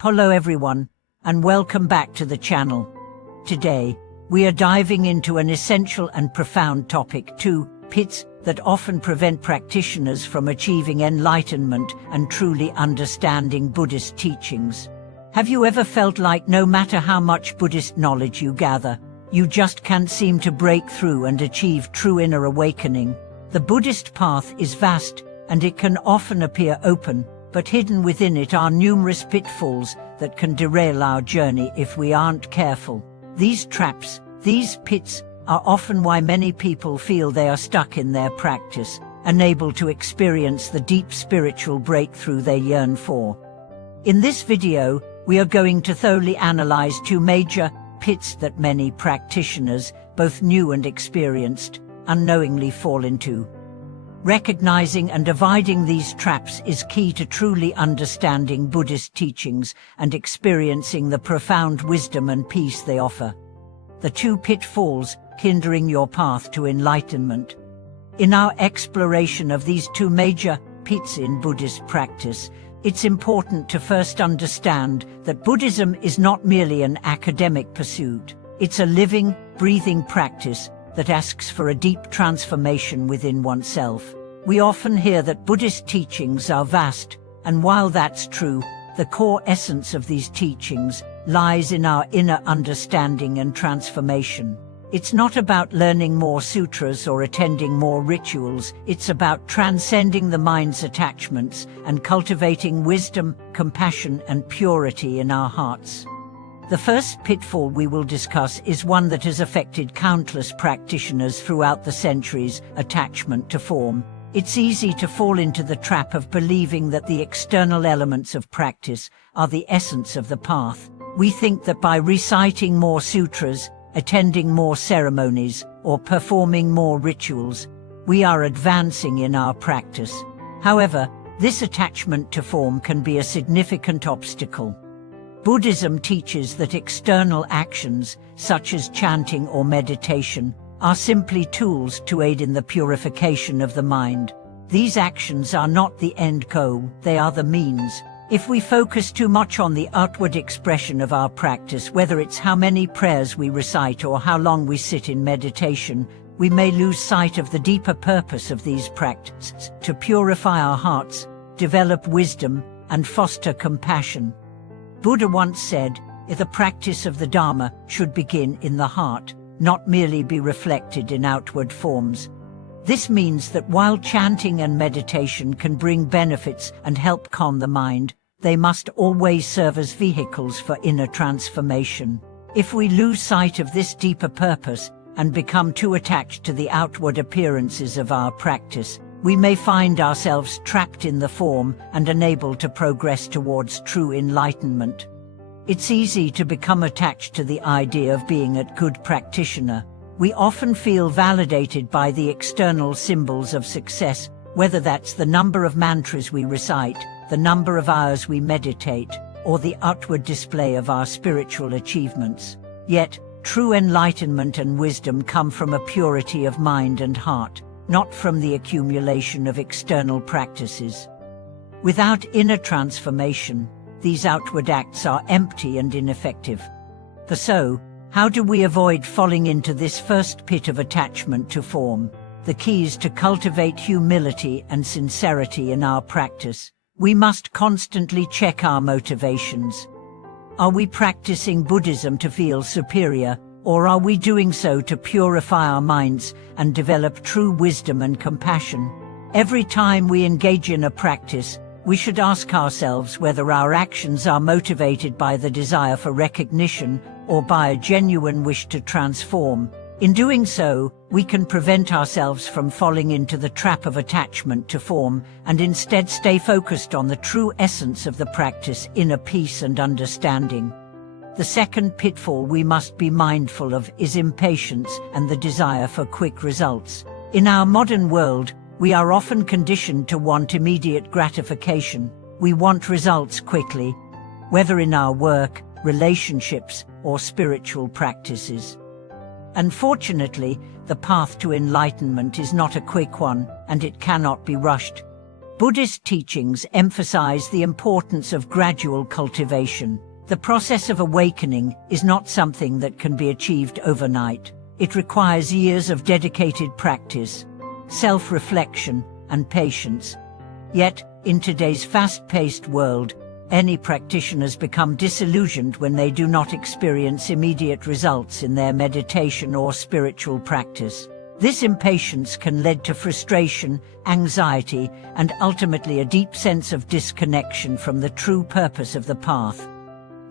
Hello everyone, and welcome back to the channel. Today, we are diving into an essential and profound topic: two pits that often prevent practitioners from achieving enlightenment and truly understanding Buddhist teachings. Have you ever felt like no matter how much Buddhist knowledge you gather, you just can't seem to break through and achieve true inner awakening? The Buddhist path is vast, and it can often appear open, but hidden within it are numerous pitfalls that can derail our journey if we aren't careful. These traps, these pits, are often why many people feel they are stuck in their practice, unable to experience the deep spiritual breakthrough they yearn for. In this video, we are going to thoroughly analyze two major pits that many practitioners, both new and experienced, unknowingly fall into. Recognizing and avoiding these traps is key to truly understanding Buddhist teachings and experiencing the profound wisdom and peace they offer. The two pitfalls hindering your path to enlightenment. In our exploration of these two major pits in Buddhist practice, it's important to first understand that Buddhism is not merely an academic pursuit. It's a living, breathing practice that asks for a deep transformation within oneself. We often hear that Buddhist teachings are vast, and while that's true, the core essence of these teachings lies in our inner understanding and transformation. It's not about learning more sutras or attending more rituals. It's about transcending the mind's attachments and cultivating wisdom, compassion, and purity in our hearts. The first pitfall we will discuss is one that has affected countless practitioners throughout the centuries: attachment to form. It's easy to fall into the trap of believing that the external elements of practice are the essence of the path. We think that by reciting more sutras, attending more ceremonies, or performing more rituals, we are advancing in our practice. However, this attachment to form can be a significant obstacle. Buddhism teaches that external actions, such as chanting or meditation, are simply tools to aid in the purification of the mind. These actions are not the end goal, they are the means. If we focus too much on the outward expression of our practice, whether it's how many prayers we recite or how long we sit in meditation, we may lose sight of the deeper purpose of these practices: to purify our hearts, develop wisdom, and foster compassion. Buddha once said, "The practice of the Dharma should begin in the heart, not merely be reflected in outward forms." This means that while chanting and meditation can bring benefits and help calm the mind, they must always serve as vehicles for inner transformation. If we lose sight of this deeper purpose and become too attached to the outward appearances of our practice, we may find ourselves trapped in the form and unable to progress towards true enlightenment. It's easy to become attached to the idea of being a good practitioner. We often feel validated by the external symbols of success, whether that's the number of mantras we recite, the number of hours we meditate, or the outward display of our spiritual achievements. Yet, true enlightenment and wisdom come from a purity of mind and heart, not from the accumulation of external practices. Without inner transformation, these outward acts are empty and ineffective. So, how do we avoid falling into this first pit of attachment to form? The key is to cultivate humility and sincerity in our practice. We must constantly check our motivations. Are we practicing Buddhism to feel superior, or are we doing so to purify our minds and develop true wisdom and compassion? Every time we engage in a practice, we should ask ourselves whether our actions are motivated by the desire for recognition or by a genuine wish to transform. In doing so, we can prevent ourselves from falling into the trap of attachment to form and instead stay focused on the true essence of the practice: inner peace and understanding. The second pitfall we must be mindful of is impatience and the desire for quick results. In our modern world, we are often conditioned to want immediate gratification. We want results quickly, whether in our work, relationships, or spiritual practices. Unfortunately, the path to enlightenment is not a quick one, and it cannot be rushed. Buddhist teachings emphasize the importance of gradual cultivation. The process of awakening is not something that can be achieved overnight. It requires years of dedicated practice, self-reflection, and patience. Yet, in today's fast-paced world, any practitioners become disillusioned when they do not experience immediate results in their meditation or spiritual practice. This impatience can lead to frustration, anxiety, and ultimately a deep sense of disconnection from the true purpose of the path.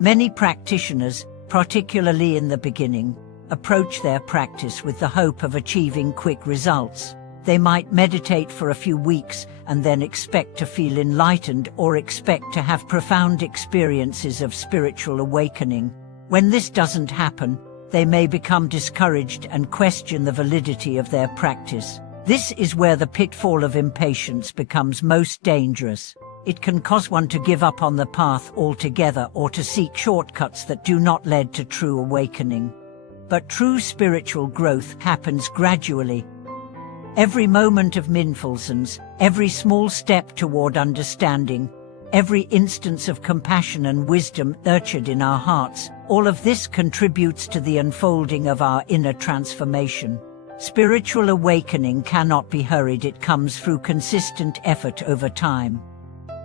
Many practitioners, particularly in the beginning, approach their practice with the hope of achieving quick results. They might meditate for a few weeks and then expect to feel enlightened or expect to have profound experiences of spiritual awakening. When this doesn't happen, they may become discouraged and question the validity of their practice. This is where the pitfall of impatience becomes most dangerous. It can cause one to give up on the path altogether or to seek shortcuts that do not lead to true awakening. But true spiritual growth happens gradually. Every moment of mindfulness, every small step toward understanding, every instance of compassion and wisdom nurtured in our hearts, all of this contributes to the unfolding of our inner transformation. Spiritual awakening cannot be hurried. It comes through consistent effort over time.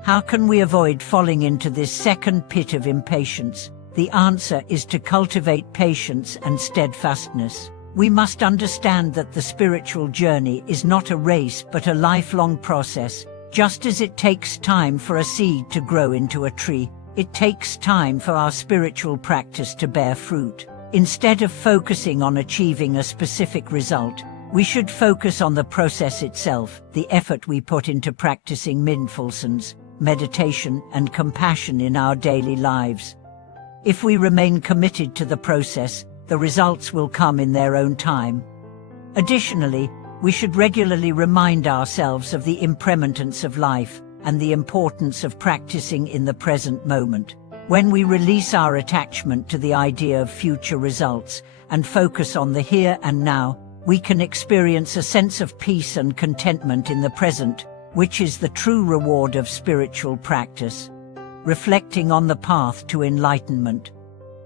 How can we avoid falling into this second pit of impatience? The answer is to cultivate patience and steadfastness. We must understand that the spiritual journey is not a race but a lifelong process. Just as it takes time for a seed to grow into a tree, it takes time for our spiritual practice to bear fruit. Instead of focusing on achieving a specific result, we should focus on the process itself, the effort we put into practicing mindfulness, meditation, and compassion in our daily lives. If we remain committed to the process, the results will come in their own time. Additionally, we should regularly remind ourselves of the impermanence of life and the importance of practicing in the present moment. When we release our attachment to the idea of future results and focus on the here and now, we can experience a sense of peace and contentment in the present, which is the true reward of spiritual practice. Reflecting on the path to enlightenment.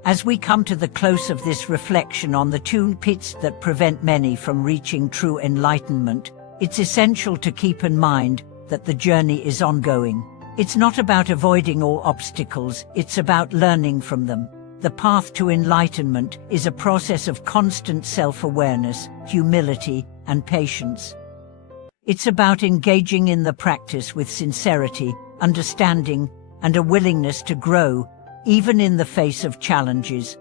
As we come to the close of this reflection on the two pits that prevent many from reaching true enlightenment, it's essential to keep in mind that the journey is ongoing. It's not about avoiding all obstacles, it's about learning from them. The path to enlightenment is a process of constant self-awareness, humility, and patience. It's about engaging in the practice with sincerity, understanding, and a willingness to grow, even in the face of challenges.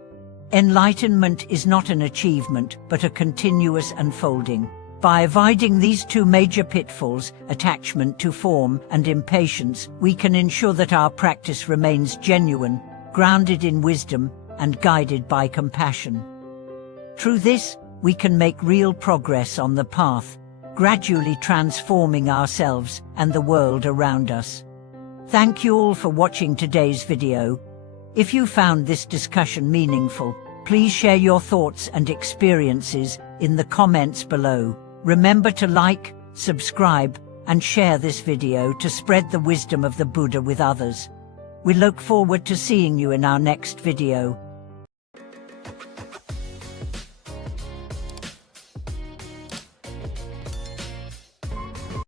Enlightenment is not an achievement, but a continuous unfolding. By avoiding these two major pitfalls, attachment to form and impatience, we can ensure that our practice remains genuine, grounded in wisdom, and guided by compassion. Through this, we can make real progress on the path, gradually transforming ourselves and the world around us. Thank you all for watching today's video. If you found this discussion meaningful, please share your thoughts and experiences in the comments below. Remember to like, subscribe, and share this video to spread the wisdom of the Buddha with others. We look forward to seeing you in our next video.